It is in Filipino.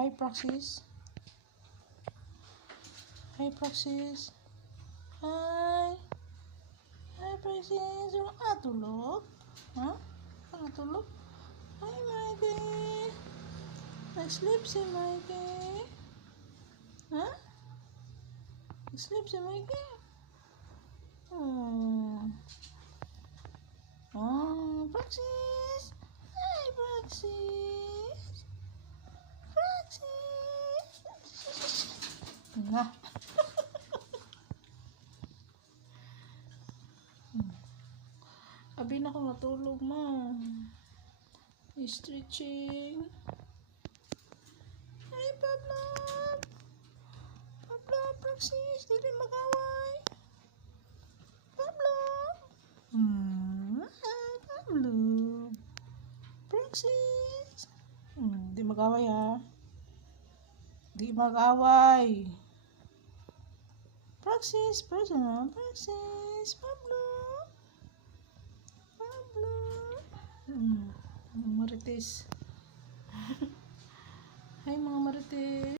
Hi, Praxis. Hi, Praxis. Hi. Hi, Praxis. Wala ka natulog? Ha? Wala ka natulog? Hi, Mikey. Nag-sleep si Mikey. Ha? Nag-sleep si Mikey? Oh, Praxis. Hi, Praxis. Praxis. Nga. Abi na ko matulog, ma. Stretching. Hi, Pablo. Pablo, Praxis. Dili mag-away. Pablo. Hi, Pablo. Praxis. Di mag-away, ha. Di mag-away. Praxis, personal. Praxis. Pablo. Pablo. Marites. Hi, mga Marites.